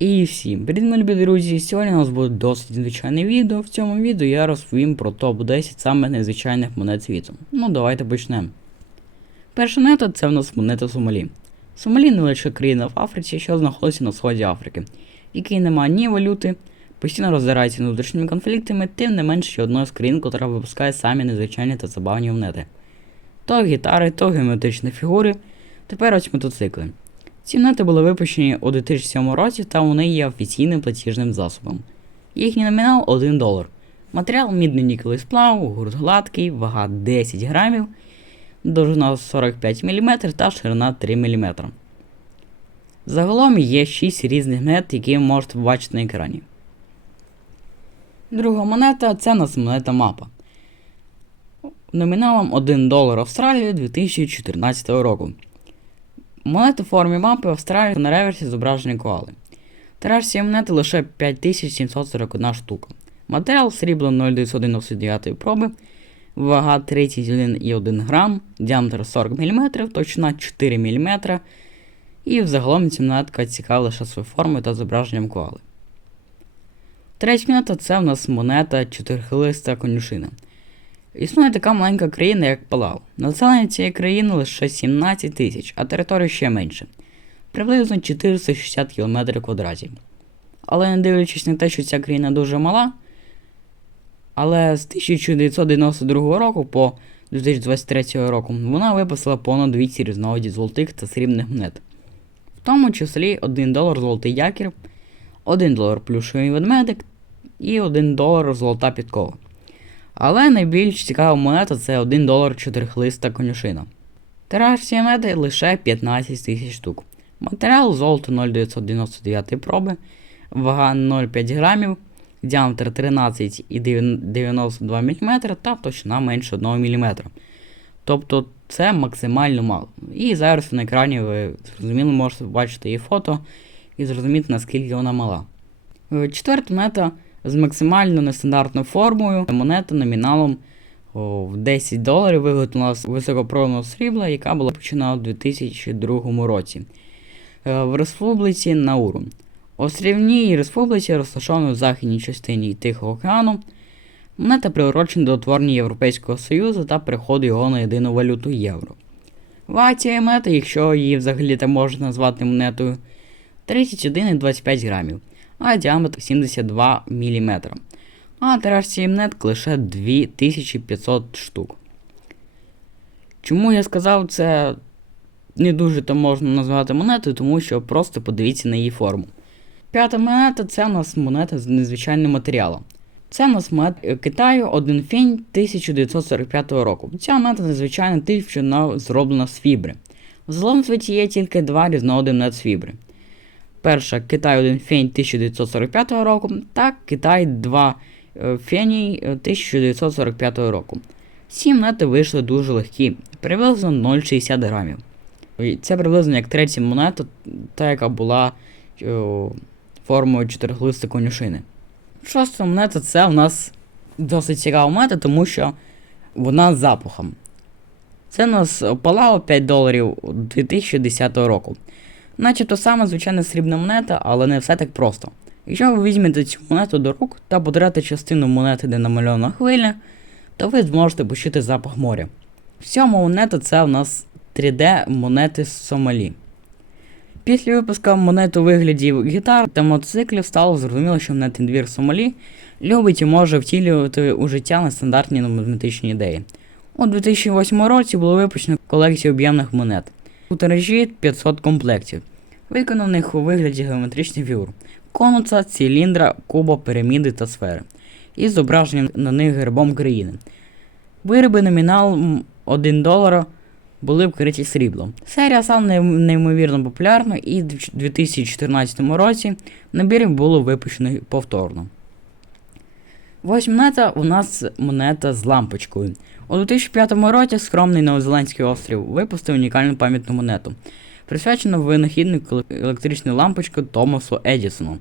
І всім привіт, мої любі друзі! Сьогодні у нас буде досить незвичайне відео. В цьому відео я розповім про топ-10 самих незвичайних монет світу. Ну, давайте почнемо. Перша монета це в нас монета Сомалі. Сомалі не лише країна в Африці, що знаходиться на сході Африки, в якій немає ні валюти, постійно роздирається внутрішніми конфліктами, тим не менш ще одною з країн, яка випускає самі незвичайні та забавні монети. То гітари, то геометричні фігури, тепер ось мотоцикли. Ці монети були випущені у 2007 році та вони є офіційним платіжним засобом. Їхній номінал 1 долар. Матеріал мідний нікелевий сплав, гурт гладкий, вага 10 грамів, довжина 45 мм та ширина 3 мм. Загалом є 6 різних монет, які ви можете побачити на екрані. Друга монета це нас монета мапа. Номіналом 1 долар Австралії 2014 року. Монети в формі мапи Австралії на реверсі зображені коали. Цієї монети лише 5741 штука. Матеріал срібло 0,999 проби, вага 31,1 грам, діаметр 40 мм, точна 4 мм. І взагалом ця монетка цікава лише своєю формою та зображенням коали. Третя монета це в нас монета чотирихлиста конюшина. Існує така маленька країна, як Палау. Населення цієї країни лише 17 тисяч, а територія ще менше приблизно 460 км квадратів. Але не дивлячись на те, що ця країна дуже мала, але з 1992 року по 2023 року вона випустила понад 200 різновидів золотих та срібних монет, в тому числі 1 долар золотий якір, 1 долар плюшевий ведмедик і 1 долар золота підкова. Але найбільш цікава монета це 1 долар чотирихлиста конюшина. Тираж цієї монети лише 15 тисяч штук. Матеріал золото 0,999 проби, вага 0,5 грамів, діаметр 13,92 мм та точна менше 1 мм. Тобто це максимально мало. І зараз на екрані ви зрозуміло можете побачити її фото і зрозуміти наскільки вона мала. Е, Четверта монета з максимально нестандартною формою. Монета номіналом в 10 доларів виготовлена з високопробного срібла, яка була почина у 2002 році. Е, В республіці Науру. Острівній республіці, розташованій у західній частині Тихого океану. Монета приурочена до утворення Європейського Союзу та переходу його на єдину валюту євро. Вага цієї монети, якщо її взагалі так можна назвати монетою, 31,25 грамів а діаметр 72 мм. А цієї монетки лише 2500 штук. Чому я сказав це не дуже то можна назвати монетою, тому що просто подивіться на її форму. П'ята монета це у нас монета з незвичайним матеріалом. Це у нас монета Китаю один фінь 1945 року. Ця монета незвичайна тим, що зроблена з фібри. В злому світі є тільки два різновиди монет з фібри. Перша Китай 1 фень 1945 року та Китай 2 феній 1945 року. Ці монети вийшли дуже легкі, приблизно 0,60 грамів. Це приблизно як третя монета, та яка була о, формою чотириглисти конюшини. Шоста монета це у нас досить цікава монета, тому що вона з запахом. Це у нас Палао 5 доларів 2010 року. Начебто саме звичайна срібна монета, але не все так просто. Якщо ви візьмете цю монету до рук та потрати частину монети, де намальована хвиля, то ви зможете почути запах моря. Сьома монета це у нас 3D монети з Сомалі. Після випуску монет у вигляді гітар та мотоциклів стало зрозуміло, що монетний двір Сомалі любить і може втілювати у життя нестандартні нумізматичні ідеї. У 2008 році було випущено колекцію об'ємних монет. У тиражі 500 комплектів, виконаних у вигляді геометричних фігур, конуса, циліндра, куба, піраміди та сфери, із зображенням на них гербом країни. Вироби номіналом 1 долара були вкриті сріблом. Серія стала неймовірно популярною і в 2014 році набірів було випущено повторно. Восьма монета у нас монета з лампочкою. У 2005 році скромний новозеландський острів випустив унікальну пам'ятну монету, присвячену винахіднику електричної лампочки Томасу Едісону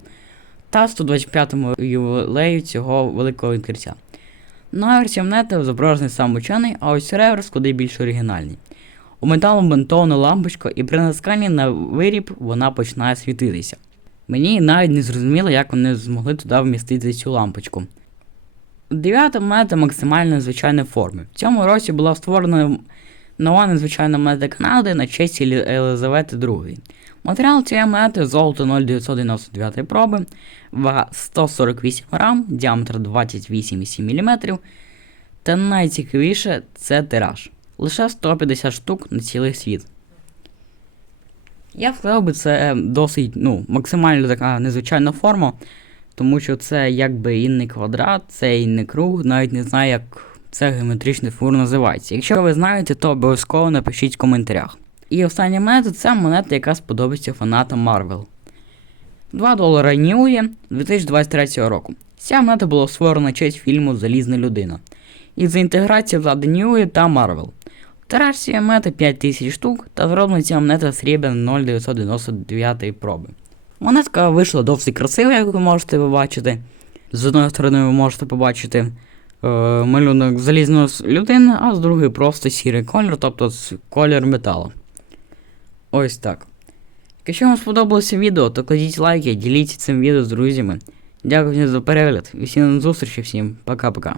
та 125-му ювілею цього великого відкриття. На версії монети зображений сам учений, а ось реверс куди більш оригінальний. У металом бентована лампочка, і при натисканні на виріб вона починає світитися. Мені навіть не зрозуміло, як вони змогли туди вмістити цю лампочку. Дев'ята монета максимально незвичайної форми. В цьому році була створена нова незвичайна монета Канади на честь Єлизавети II. Матеріал цієї монети золото 0,999 проби, вага 148 грам, діаметр 28,7 мм. Та найцікавіше це тираж. Лише 150 штук на цілий світ. Я сказав би, це досить ну, максимально така незвичайна форма, тому що це якби і не квадрат, це і не круг, навіть не знаю, як це геометрична фігура називається. Якщо ви знаєте, то обов'язково напишіть в коментарях. І остання монета це монета, яка сподобається фанатам Marvel. 2 долара Ньює 2023 року. Ця монета була створена на честь фільму Залізна людина. І за інтеграцію влади Ньює та. Тираж цієї монети 5000 штук та зроблена ця монета срібна 0,999 проби. Монетка вийшла досить красива, як ви можете побачити. З одної сторони ви можете побачити малюнок залізної людини, а з другої просто сірий колір, тобто колір металу. Ось так. Якщо вам сподобалося відео, то кладіть лайки, діліться цим відео з друзями. Дякую за перегляд і всім зустрічі, всім пока-пока.